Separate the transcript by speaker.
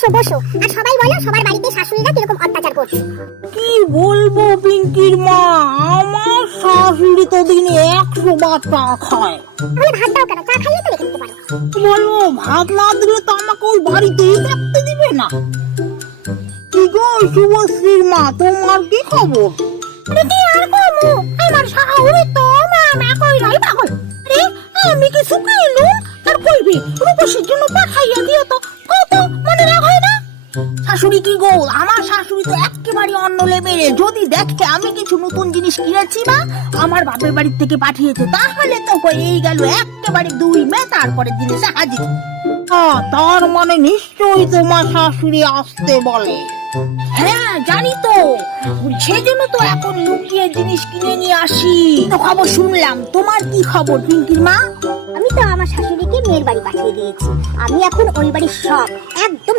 Speaker 1: বসো বসো। আর সবাই বলো সবার বাড়িতে শাশুড়িরা কীরকম অত্যাচার করছে?
Speaker 2: কি বলব পিঙ্কির মা? আমার শাশুড়ি তো দিনে একশো বার চা খায়।
Speaker 1: তাহলে ভাত দাও কেন? চা খাইয়ে তো রেখে দিতে পারো।
Speaker 2: বলব ভাত না দিলে তো আমাকে ওই বাড়িতেই থাকতে দিবে না। কি গো শুভশ্রীর মা তোমার কি খবর? আরে আর কমু আমার শাশুড়ি তো মা মা কই রাই পাগল? আরে আমি কি শুকাইলুম? তার কইবি রূপসীর জন্য পাঠাইয়া দিও তো। শাশুড়ি কি গো আমার শাশুড়ি তো একেবারে অন্য লেভেলে যদি দেখে আমি কিছু নতুন জিনিস কিনেছি বা আমার বাপের বাড়ির থেকে পাঠিয়েছে, তাহলে তো এই গেল একেবারে দুই মে তারপরে জিনিস হাজির তার মানে নিশ্চয়ই তোমার শাশুড়ি আসতে বলে। হ্যাঁ জানি তো। সেজন্য তো এখন লুকিয়ে জিনিস কিনে নিয়ে আসি। তো খবর শুনলাম। তোমার কি খবর, পিঙ্কির মা?
Speaker 1: আমি তো আমার শাশুড়িকে মেয়ের বাড়ি পাঠিয়ে দিয়েছি। আমি এখন ওই বাড়ির সব, একদম